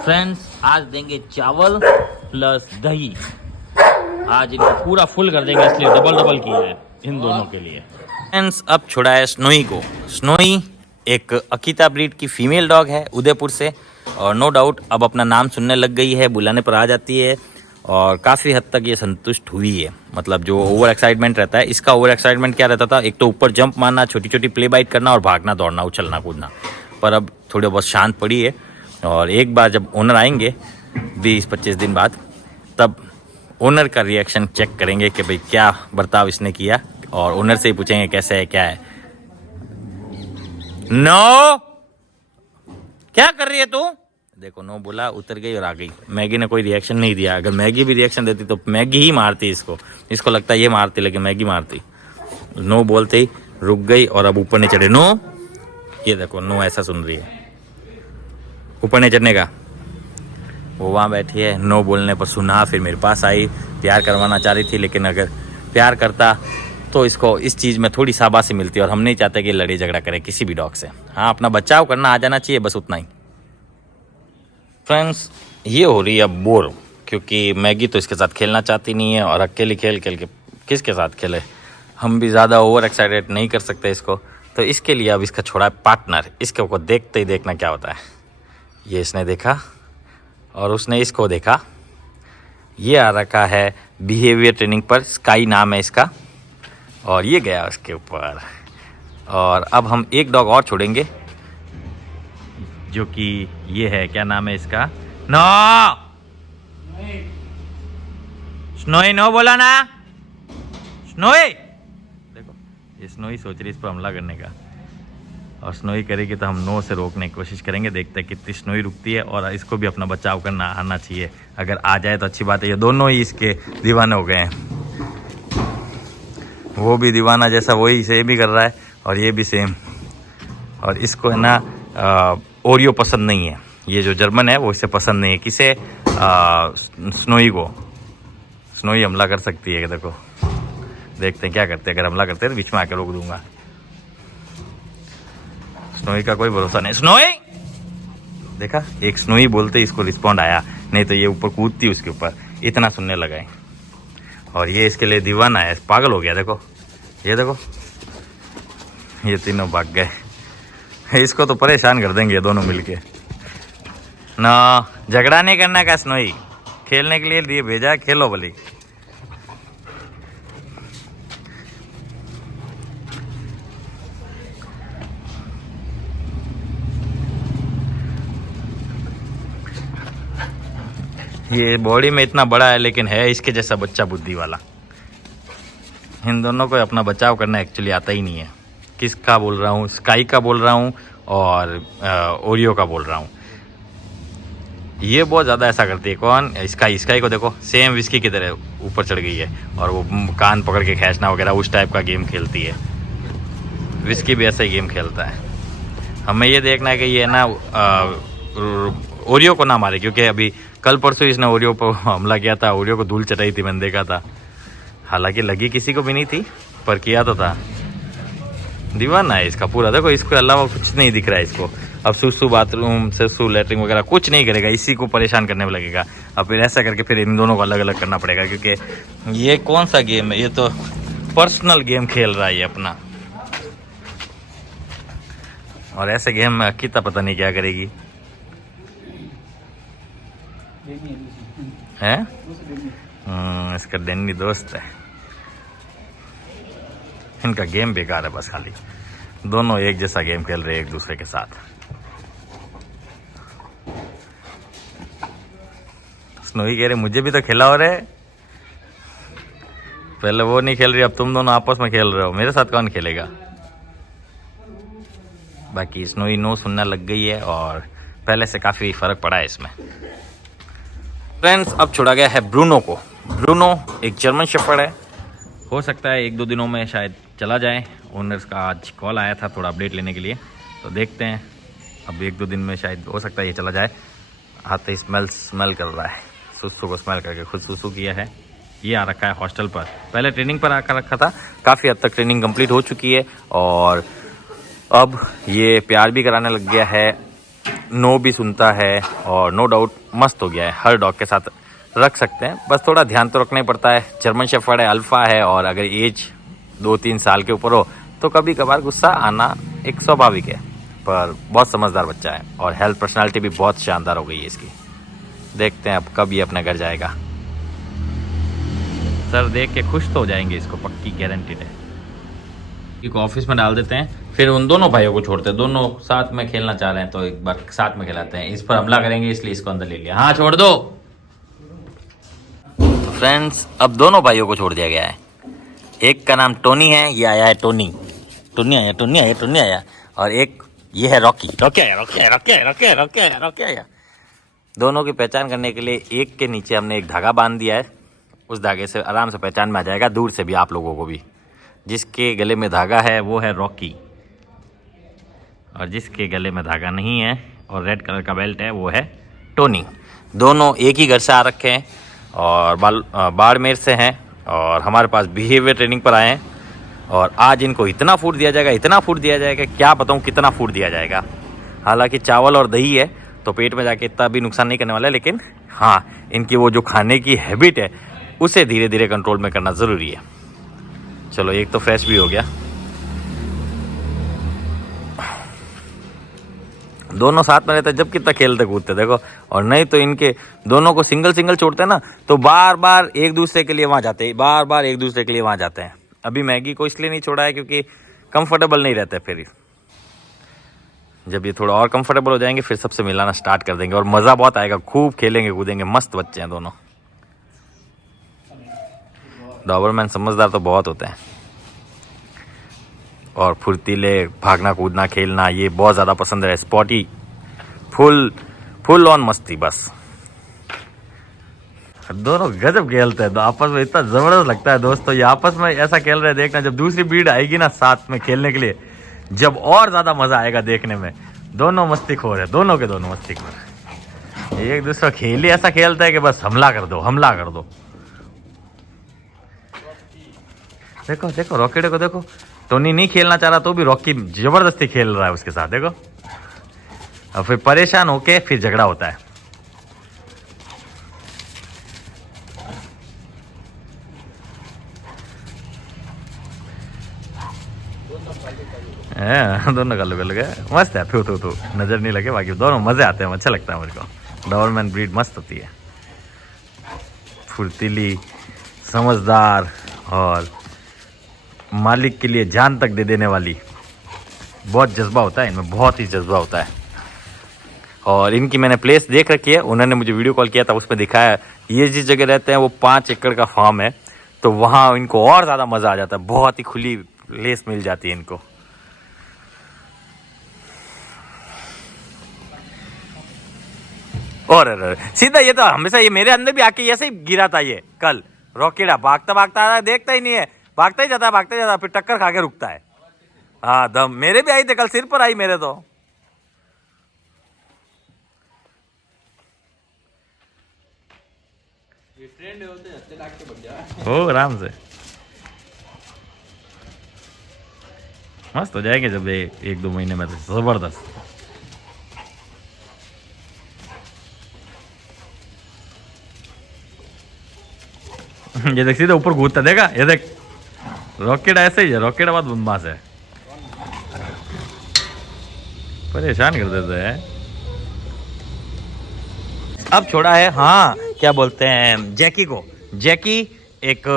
Friends आज देंगे चावल प्लस दही। आज इनको पूरा फुल कर देंगे, इसलिए डबल किया है इन दोनों के लिए। फ्रेंड्स अब छुड़ा है स्नोई को। स्नोई एक अकीता ब्रीड की फीमेल डॉग है उदयपुर से, और नो डाउट अब अपना नाम सुनने लग गई है, बुलाने पर आ जाती है और काफ़ी हद तक ये संतुष्ट हुई है। मतलब जो ओवर एक्साइटमेंट रहता है, इसका ओवर एक्साइटमेंट क्या रहता था, एक तो ऊपर जंप मारना, छोटी छोटी प्ले बाइट करना और भागना दौड़ना उछलना कूदना, पर अब थोड़ी बहुत शांत पड़ी है। और एक बार जब ओनर आएंगे 20-25 दिन बाद, तब ओनर का रिएक्शन चेक करेंगे कि भाई क्या बर्ताव इसने किया, और ओनर से ही पूछेंगे कैसे है क्या है। नो क्या कर रही है तू? देखो नो बोला, उतर गई और आ गई। मैगी ने कोई रिएक्शन नहीं दिया। अगर मैगी भी रिएक्शन देती तो मैगी ही मारती इसको लगता है ये मारती, लेकिन मैगी मारती। नो बोलते ही रुक गई और अब ऊपर नहीं चढ़े। नो, ये देखो नो ऐसा सुन रही है, ऊपर नहीं चढ़ने का। वो वहाँ बैठी है, नो बोलने पर सुना, फिर मेरे पास आई, प्यार करवाना चाह रही थी, लेकिन अगर प्यार करता तो इसको इस चीज़ में थोड़ी शाबाशी मिलती, और हम नहीं चाहते कि लड़े झगड़ा करे किसी भी डॉग से। हाँ, अपना बचाव करना आ जाना चाहिए, बस उतना ही। फ्रेंड्स ये हो रही है अब बोर, क्योंकि मैगी तो इसके साथ खेलना चाहती नहीं है, और अकेली खेल के किसके साथ खेले। हम भी ज़्यादा ओवर एक्साइटेड नहीं कर सकते इसको, तो इसके लिए अब इसका छोड़ा है पार्टनर। इसके को देखते ही देखना क्या होता है। ये इसने देखा और उसने इसको देखा। ये आ रखा है बिहेवियर ट्रेनिंग पर, स्काई नाम है इसका, और ये गया उसके ऊपर। और अब हम एक डॉग और छोड़ेंगे, जो कि ये है, क्या नाम है इसका? नो स्नोई, नो बोला ना स्नोई। देखो ये स्नोई सोच रही है इस पर हमला करने का, और स्नोई करेगी तो हम नो से रोकने की कोशिश करेंगे। देखते हैं कितनी स्नोई रुकती है, और इसको भी अपना बचाव करना आना चाहिए। अगर आ जाए तो अच्छी बात है। ये दोनों ही इसके दीवाने हो गए हैं, वो भी दीवाना जैसा वही सेम भी कर रहा है, और ये भी सेम। और इसको है ना ओरियो पसंद नहीं है, ये जो जर्मन है वो इसे पसंद नहीं है। किसे? स्नोई को। स्नोई हमला कर सकती है, देखो देखते हैं क्या करते हैं। अगर हमला करते हैं तो बीच में आकर रोक दूंगा। स्नोई का कोई भरोसा नहीं। स्नोई देखा, एक स्नोई बोलते ही इसको रिस्पॉन्ड आया, नहीं तो ये ऊपर कूदती उसके ऊपर। इतना सुनने लगा है, और ये इसके लिए दीवाना है, पागल हो गया। देखो ये देखो, ये तीनों भाग गए। इसको तो परेशान कर देंगे ये दोनों मिलके। ना झगड़ा नहीं करना का, स्नोई खेलने के लिए दिए भेजा, खेलो भली। ये बॉडी में इतना बड़ा है, लेकिन है इसके जैसा बच्चा बुद्धि वाला। इन दोनों को अपना बचाव करना एक्चुअली आता ही नहीं है। किसका बोल रहा हूँ? स्काई का बोल रहा हूँ, और ओरियो का बोल रहा हूँ। ये बहुत ज़्यादा ऐसा करती है। कौन? स्काई को देखो, सेम विस्की की तरह ऊपर चढ़ गई है, और वो कान पकड़ के खींचना वगैरह उस टाइप का गेम खेलती है। विस्की भी ऐसा ही गेम खेलता है। हमें ये देखना है कि ये ना ओरियो को ना मारे, क्योंकि अभी कल परसों इसने ओरियो पर हमला किया था, ओरियो को धूल चटाई थी, मैंने देखा था। हालांकि लगी किसी को भी नहीं थी, पर किया तो था। दीवाना है इसका पूरा। देखो इसके अलावा कुछ नहीं दिख रहा है इसको। अब सुसु बाथरूम, सुसु लेटरिन वगैरह कुछ नहीं करेगा, इसी को परेशान करने में लगेगा। अब फिर ऐसा करके फिर इन दोनों को अलग अलग करना पड़ेगा, क्योंकि ये कौन सा गेम है, ये तो पर्सनल गेम खेल रहा है ये अपना। और ऐसे गेम में अकीता पता नहीं क्या करेगी है। इसका डैनी दोस्त है। इनका गेम बेकार है, बस खाली दोनों एक जैसा गेम खेल रहे हैं एक दूसरे के साथ। स्नोई कह रहे मुझे भी तो खिलाओ रे। पहले वो नहीं खेल रही, अब तुम दोनों आपस में खेल रहे हो, मेरे साथ कौन खेलेगा। बाकी स्नोई नो सुनने लग गई है, और पहले से काफ़ी फ़र्क पड़ा है इसमें। फ्रेंड्स अब छोड़ा गया है ब्रूनो को। ब्रूनो एक जर्मन शेफर्ड है। हो सकता है 1-2 दिनों में शायद चला जाए। ओनर्स का आज कॉल आया था थोड़ा अपडेट लेने के लिए, तो देखते हैं। अब 1-2 दिन में शायद हो सकता है ये चला जाए। आते ही स्मेल कर रहा है, सुसु को स्मेल करके खुद सुसु किया है। ये आ रखा है हॉस्टल पर, पहले ट्रेनिंग पर आकर रखा था। काफ़ी हद तक ट्रेनिंग कंप्लीट हो चुकी है, और अब ये प्यार भी कराने लग गया है नो भी सुनता है और नो डाउट मस्त हो गया है। हर डॉग के साथ रख सकते हैं, बस थोड़ा ध्यान तो रखना ही पड़ता है। जर्मन शेफर्ड है, अल्फ़ा है, और अगर एज 2-3 साल के ऊपर हो तो कभी कभार गुस्सा आना एक स्वाभाविक है, पर बहुत समझदार बच्चा है और हेल्थ पर्सनालिटी भी बहुत शानदार हो गई है इसकी। देखते हैं अब कब ये अपने घर जाएगा। सर देख के खुश तो हो जाएंगे, इसको पक्की गारंटीड है। एक ऑफिस में डाल देते हैं, फिर उन दोनों भाइयों को छोड़ते हैं। दोनों साथ में खेलना चाह रहे हैं तो एक बार साथ में खिलाते हैं। इस पर हमला करेंगे इसलिए इसको अंदर ले लिया। हाँ छोड़ दो। तो फ्रेंड्स अब दोनों भाइयों को छोड़ दिया गया है। एक का नाम टोनी है, ये आया है टोनी, टोनी आया, टोनी आया, टोनी आया। और एक ये है रॉकी, रॉकी आया, रॉकी आया, रॉकी आया, रॉकी आया, रॉकी आया, रॉकी आया। दोनों की पहचान करने के लिए एक के नीचे हमने एक धागा बांध दिया है। उस धागे से आराम से पहचान में आ जाएगा, दूर से भी आप लोगों को भी। जिसके गले में धागा है वो है रॉकी, और जिसके गले में धागा नहीं है और रेड कलर का बेल्ट है वो है टोनी। दोनों एक ही घर से आ रखे हैं और बाड़मेर से हैं और हमारे पास बिहेवियर ट्रेनिंग पर आए हैं। और आज इनको इतना फूड दिया जाएगा, इतना फूड दिया जाएगा, क्या बताऊँ कितना फूड दिया जाएगा। हालांकि चावल और दही है तो पेट में जाके इतना भी नुकसान नहीं करने वाला है, लेकिन हाँ इनकी वो जो खाने की हैबिट है उसे धीरे धीरे कंट्रोल में करना ज़रूरी है। चलो एक तो फ्रेश भी हो गया। दोनों साथ में रहते जब कितना खेलते कूदते देखो, और नहीं तो इनके दोनों को सिंगल सिंगल छोड़ते हैं ना तो बार बार एक दूसरे के लिए वहाँ जाते हैं, बार बार एक दूसरे के लिए वहाँ जाते हैं। अभी मैगी को इसलिए नहीं छोड़ा है क्योंकि कंफर्टेबल नहीं रहते। फिर जब ये थोड़ा और कंफर्टेबल हो जाएंगे फिर सबसे मिलाना स्टार्ट कर देंगे और मज़ा बहुत आएगा, खूब खेलेंगे कूदेंगे। मस्त बच्चे हैं दोनों। डॉबरमैन समझदार तो बहुत होते हैं और फुर्तीले, भागना कूदना खेलना ये बहुत ज़्यादा पसंद है। स्पॉटी फुल ऑन मस्ती बस। दोनों गजब खेलते हैं तो आपस में, इतना ज़बरदस्त लगता है दोस्तों ये आपस में ऐसा खेल रहे हैं। देखना जब दूसरी ब्रीड आएगी ना साथ में खेलने के लिए, जब और ज़्यादा मज़ा आएगा देखने में। दोनों मस्तीखोर है, दोनों के दोनों मस्तीखोर। एक दूसरा खेल ही ऐसा खेलता है कि बस हमला कर दो, हमला कर दो। देखो देखो रॉकेट को देखो, टोनी नहीं खेलना चाह रहा तो भी रॉकी जबरदस्ती खेल रहा है उसके साथ। देखो और फिर परेशान होके फिर झगड़ा होता है। दोनों गल्लू गल्लू गए मस्त है। थू थू थू नजर नहीं लगे, बाकी दोनों मजे आते हैं, अच्छा लगता है मेरे को। डॉबरमैन ब्रीड मस्त होती है, फुर्तीली, समझदार और मालिक के लिए जान तक दे देने वाली। बहुत जज्बा होता है इनमें, बहुत ही जज्बा होता है। और इनकी मैंने प्लेस देख रखी है, उन्होंने मुझे वीडियो कॉल किया था, उसमें दिखाया ये जिस जगह रहते हैं वो 5 एकड़ का फार्म है, तो वहाँ इनको और ज़्यादा मज़ा आ जाता है। बहुत ही खुली प्लेस मिल जाती है इनको। और सीधा ये तो हमेशा ये मेरे अंदर भी आके ऐसे ही गिरा था ये कल। रॉकेटा भागता भागता आता है, देखता ही नहीं है, भागता ही जाता है, फिर टक्कर खा के रुकता है। हाँ दम मेरे भी आई थे कल, सिर पर आई मेरे तो। ये ट्रेंड होते अच्छे लाख के बढ़ जाए हो आराम से। मस्त हो जाएंगे जब 1-2 महीने में, तो जबरदस्त। ये देख सीधे ऊपर कूदता, देखा ये देख। रॉकेट ऐसे ही है, रॉकेट बहुत बदमाश है, परेशान कर देते हैं। अब छोड़ा है, हाँ क्या बोलते हैं, जैकी को। जैकी एक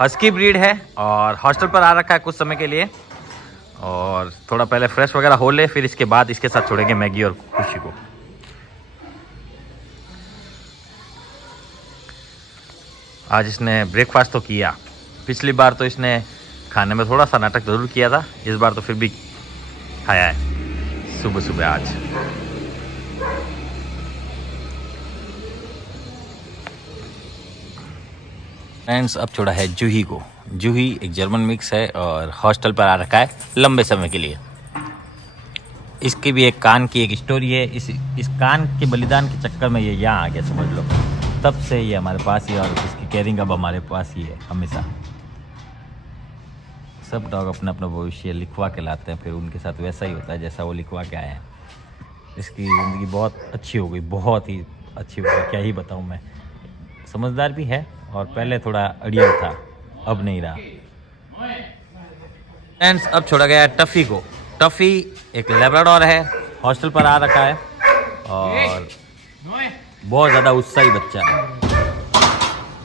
हस्की ब्रीड है और हॉस्टल पर आ रखा है कुछ समय के लिए, और थोड़ा पहले फ्रेश वगैरह हो ले, फिर इसके बाद इसके साथ छोड़ेंगे मैगी और खुशी को। आज इसने ब्रेकफास्ट तो किया, पिछली बार तो इसने खाने में थोड़ा सा नाटक ज़रूर किया था, इस बार तो फिर भी खाया है सुबह सुबह आज। फ्रेंड्स अब छोड़ा है जूही को। जूही एक जर्मन मिक्स है और हॉस्टल पर आ रखा है लंबे समय के लिए। इसकी भी एक कान की एक स्टोरी है। इस कान के बलिदान के चक्कर में ये यहाँ आ गया, समझ लो। तब से ये हमारे पास ही, और इसकी केयरिंग अब हमारे पास ही है हमेशा। सब डॉग अपना अपना भविष्य लिखवा के लाते हैं, फिर उनके साथ वैसा ही होता है जैसा वो लिखवा के आए हैं। इसकी ज़िंदगी बहुत अच्छी हो गई, बहुत ही अच्छी हो गई, क्या ही बताऊँ मैं। समझदार भी है और पहले थोड़ा अड़ियल था, अब नहीं रहा। फ्रेंड्स अब छोड़ा गया है टफ़ी को। टफ़ी एक लैब्राडोर है, हॉस्टल पर आ रखा है और बहुत ज़्यादा उत्साही बच्चा है।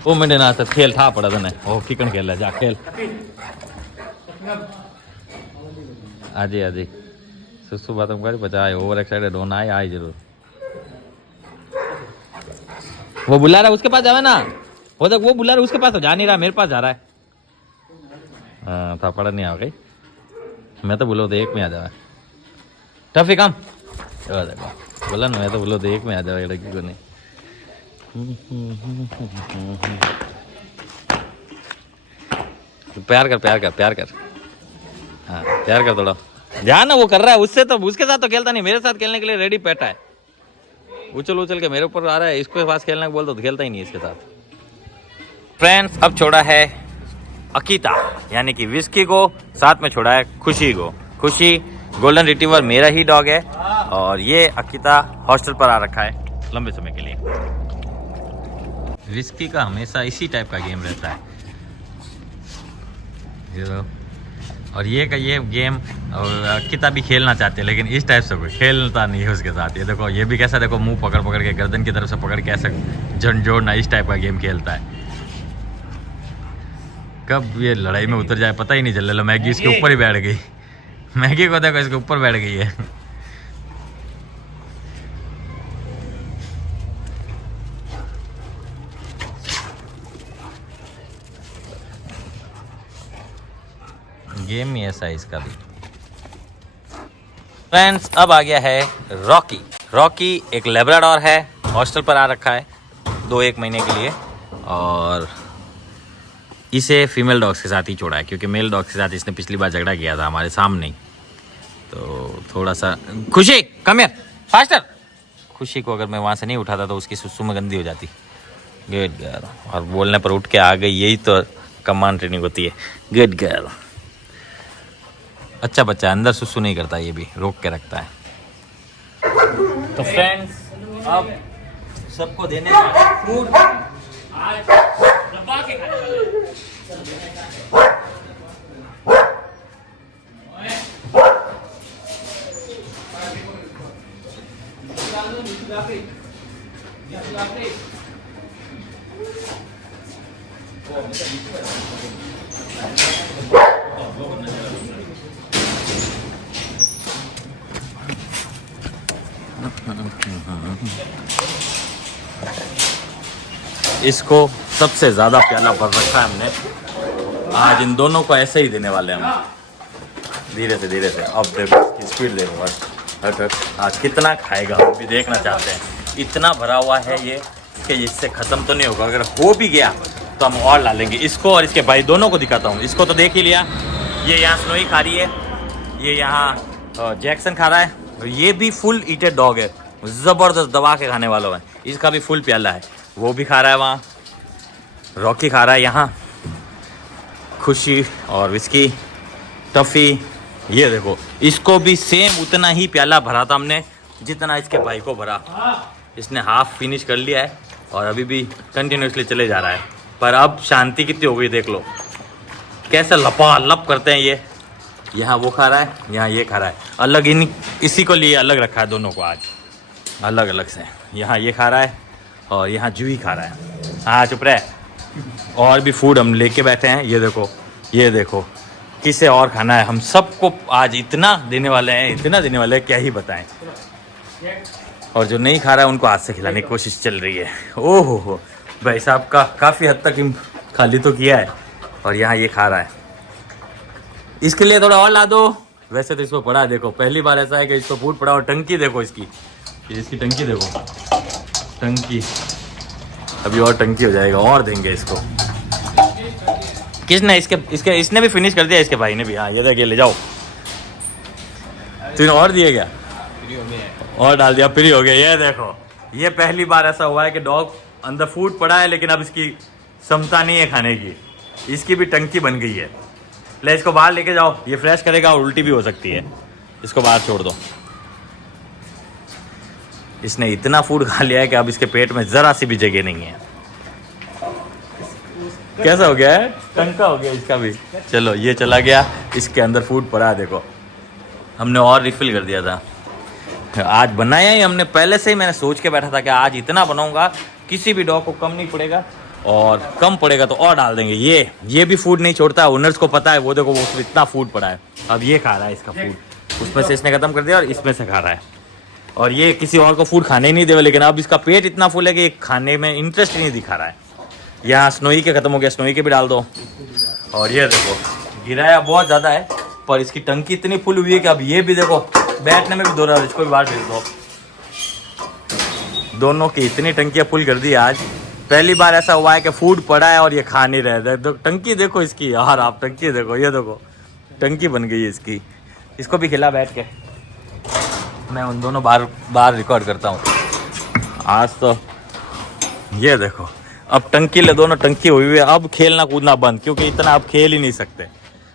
वो मैंने ना तो खेल था पड़ा था ओ किकन खेल रहा जा खेल आजी आजी सुसु बात कर बचाए ओवर एक्साइटेड होना है आई जरूर। वो बुला रहा है उसके पास जावे ना, वो तक वो बुला रहा है उसके पास तो जा नहीं रहा, मेरे पास जा रहा है। हाँ था पड़ा नहीं आ गई, मैं तो बोलो तो एक में आ जावा टफी कम देखो बोला ना, मैं तो बोलो तो एक में आ जाओ लड़की को नहीं। प्यार कर प्यार कर प्यार कर, हाँ प्यार कर थोड़ा जा ना, वो कर रहा है उससे तो, उसके साथ तो खेलता नहीं, मेरे साथ खेलने के लिए रेडी बैठा है। उछल उछल के मेरे ऊपर आ रहा है, इसको पास खेलने को बोल तो खेलता ही नहीं इसके साथ। फ्रेंड्स अब छोड़ा है अकीता यानी कि विस्की को, साथ में छोड़ा है खुशी को। खुशी गोल्डन रिट्रीवर मेरा ही डॉग है और ये अकीता हॉस्टल पर आ रखा है लंबे समय के लिए। विस्की का हमेशा इसी टाइप का गेम रहता है और ये का ये गेम और अकीता भी खेलना चाहते हैं लेकिन इस टाइप से कोई खेलता नहीं है उसके साथ। ये देखो ये भी कैसा देखो मुंह पकड़ पकड़ के गर्दन की तरफ से पकड़ के ऐसा झंझोड़ना, इस टाइप का गेम खेलता है। कब ये लड़ाई में उतर जाए पता ही नहीं चल रहा। मैगी इसके ऊपर ही बैठ गई, मैगी को देखो इसके ऊपर बैठ गई है। गेम ही ऐसा है इसका भी। फ्रेंड्स अब आ गया है रॉकी। रॉकी एक लैब्राडोर है, हॉस्टल पर आ रखा है 2-1 महीने के लिए और इसे फीमेल डॉग्स के साथ ही छोड़ा है क्योंकि मेल डॉग्स के साथ इसने पिछली बार झगड़ा किया था हमारे सामने ही। तो थोड़ा सा खुशी कम हियर फास्टर, खुशी को अगर मैं वहाँ से नहीं उठाता तो उसकी सुसु में गंदी हो जाती। गुड गर्ल, और बोलने पर उठ के आ गई, यही तो कमांड ट्रेनिंग होती है। गुड गर्ल, अच्छा बच्चा, अंदर सुसु नहीं करता, ये भी रोक के रखता है। तो फ्रेंड्स अब सबको देने वाले फूड आज दबा के खाने वाले। इसको सबसे ज़्यादा प्याला भर रखा है हमने, आज इन दोनों को ऐसे ही देने वाले हैं हम, धीरे से। अब देखो इसकी स्पीड देखो बस, हट हट। आज कितना खाएगा हम भी देखना चाहते हैं। इतना भरा हुआ है ये कि इससे ख़त्म तो नहीं होगा, अगर हो भी गया तो हम और डालेंगे। इसको और इसके भाई दोनों को दिखाता हूँ। इसको तो देख ही लिया, ये यहाँ स्नोई खा रही है, ये यहाँ जैक्सन खा रहा है, ये भी फुल ईटेड डॉग है, ज़बरदस्त दबा के खाने वालों है। इसका भी फुल प्याला है, वो भी खा रहा है वहाँ। रॉकी खा रहा है यहाँ, खुशी और विस्की, टफ़ी। ये देखो इसको भी सेम उतना ही प्याला भरा था हमने जितना इसके भाई को भरा। इसने हाफ फिनिश कर लिया है और अभी भी कंटिन्यूसली चले जा रहा है। पर अब शांति कितनी हो गई देख लो, कैसे लपालप करते हैं ये। यहाँ वो खा रहा है, यहाँ ये खा रहा है, अलग इसी को लिए अलग रखा है दोनों को आज अलग अलग से। यहाँ ये खा रहा है और यहाँ जूही खा रहा है। हाँ चुप रहे। और भी फूड हम लेके बैठे हैं, ये देखो किसे और खाना है। हम सबको आज इतना देने वाले हैं क्या ही बताएं। और जो नहीं खा रहा है उनको हाथ से खिलाने की कोशिश चल रही है। ओहो हो भाई साहब का काफ़ी हद तक खाली तो किया है और यहाँ ये खा रहा है। इसके लिए थोड़ा और ला दो। वैसे तो इसको पड़ा है, देखो पहली बार ऐसा है कि इसको फूड पड़ा। और टंकी देखो इसकी टंकी देखो, टंकी अभी और टंकी हो जाएगा और देंगे इसको। किसने इसने भी फिनिश कर दिया, इसके भाई ने भी। हाँ ये देखिए, ले जाओ। तूने और दिए क्या? और डाल दिया, फ्री हो गया। ये देखो, ये पहली बार ऐसा हुआ है कि डॉग अंदर फूड पड़ा है लेकिन अब इसकी क्षमता नहीं है खाने की, इसकी भी टंकी बन गई है। ले इसको बाहर लेके जाओ, ये फ्रेश करेगा और उल्टी भी हो सकती है। इसको बाहर छोड़ दो। इसने इतना फूड खा लिया है कि अब इसके पेट में ज़रा सी भी जगह नहीं है। कैसा हो गया है, टंका हो गया इसका भी। चलो ये चला गया, इसके अंदर फूड पड़ा है देखो, हमने और रिफिल कर दिया था। आज बनाया ही हमने पहले से ही, मैंने सोच के बैठा था कि आज इतना बनाऊंगा किसी भी डॉग को कम नहीं पड़ेगा, और कम पड़ेगा तो और डाल देंगे। ये भी फूड नहीं छोड़ता, ओनर्स को पता है, वो देखो वो इतना फूड पड़ा है, अब ये खा रहा है इसका फूड, उसमें से इसने खत्म कर दिया और इसमें से खा रहा है, और ये किसी और को फूड खाने ही नहीं देगा। लेकिन अब इसका पेट इतना फुल है कि खाने में इंटरेस्ट ही नहीं दिखा रहा है। यहाँ स्नोई के खत्म हो गया, स्नोई के भी डाल दो। और ये देखो गिराया बहुत ज़्यादा है, पर इसकी टंकी इतनी फुल हुई है कि अब ये भी देखो बैठने में भी दो रहा है, इसको भी बाहर भेज दो। दोनों की इतनी टंकियाँ फुल कर दी आज, पहली बार ऐसा हुआ है कि फूड पड़ा है और ये खा नहीं रहे थे। तो टंकी देखो इसकी यार, आप टंकी देखो, ये देखो टंकी बन गई है इसकी। इसको भी खिला बैठ के, मैं उन दोनों बार रिकॉर्ड करता हूँ आज तो। ये देखो अब टंकी ले, दोनों टंकी हुई हुई है, अब खेलना कूदना बंद, क्योंकि इतना अब खेल ही नहीं सकते।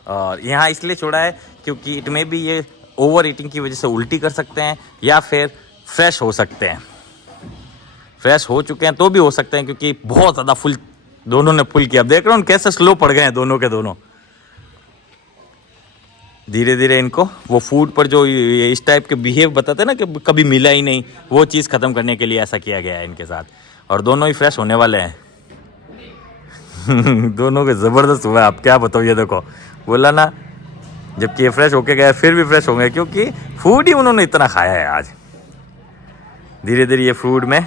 और यहाँ इसलिए छोड़ा है क्योंकि इट में भी ये ओवर ईटिंग की वजह से उल्टी कर सकते हैं, या फिर फ्रेश हो सकते हैं। फ्रेश हो चुके हैं तो भी हो सकते हैं, क्योंकि बहुत ज़्यादा फुल दोनों ने फुल किया। अब देख रहे हो कैसे स्लो पड़ गए हैं दोनों के दोनों। धीरे धीरे इनको वो फूड पर जो इस टाइप के बिहेव बताते हैं ना कि कभी मिला ही नहीं, वो चीज़ ख़त्म करने के लिए ऐसा किया गया है इनके साथ। और दोनों ही फ्रेश होने वाले हैं। दोनों के ज़बरदस्त हुआ है, आप क्या बताओ। ये देखो बोला ना, जबकि ये फ्रेश होके गए फिर भी फ्रेश होंगे, क्योंकि फूड ही उन्होंने इतना खाया है आज। धीरे धीरे ये फूड में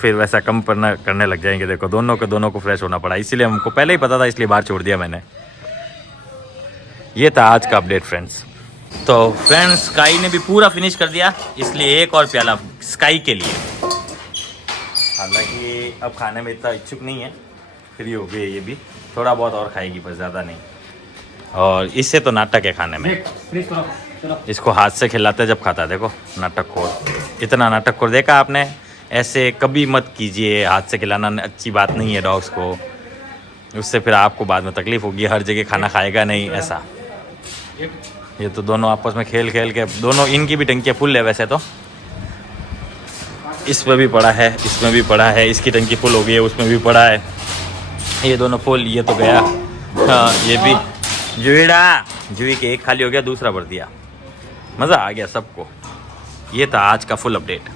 फिर वैसा कम करने लग जाएंगे। देखो दोनों को फ्रेश होना पड़ा, इसीलिए हमको पहले ही पता था, इसलिए बाहर छोड़ दिया मैंने। ये था आज का अपडेट फ्रेंड्स। तो फ्रेंड्स स्काई ने भी पूरा फिनिश कर दिया, इसलिए एक और प्याला स्काई के लिए। हालांकि अब खाने में इतना इच्छुक नहीं है, फ्री हो गई ये भी, थोड़ा बहुत और खाएगी पर ज़्यादा नहीं। और इससे तो नाटक है खाने में, इसको हाथ से खिलाते हैं जब खाता है। देखो नाटकखोर, इतना नाटकखोर देखा आपने। ऐसे कभी मत कीजिए, हाथ से खिलाना अच्छी बात नहीं है डॉग्स को, उससे फिर आपको बाद में तकलीफ होगी, हर जगह खाना खाएगा नहीं ऐसा। ये तो दोनों आपस में खेल के दोनों, इनकी भी टंकियाँ फुल है वैसे तो। इसमें भी पड़ा है, इसमें भी पड़ा है, इसकी टंकी फुल हो गई है, उसमें भी पड़ा है, ये दोनों फुल। ये तो गया, हाँ ये भी जुई के एक खाली हो गया, दूसरा भर दिया। मज़ा आ गया सबको। ये था आज का फुल अपडेट।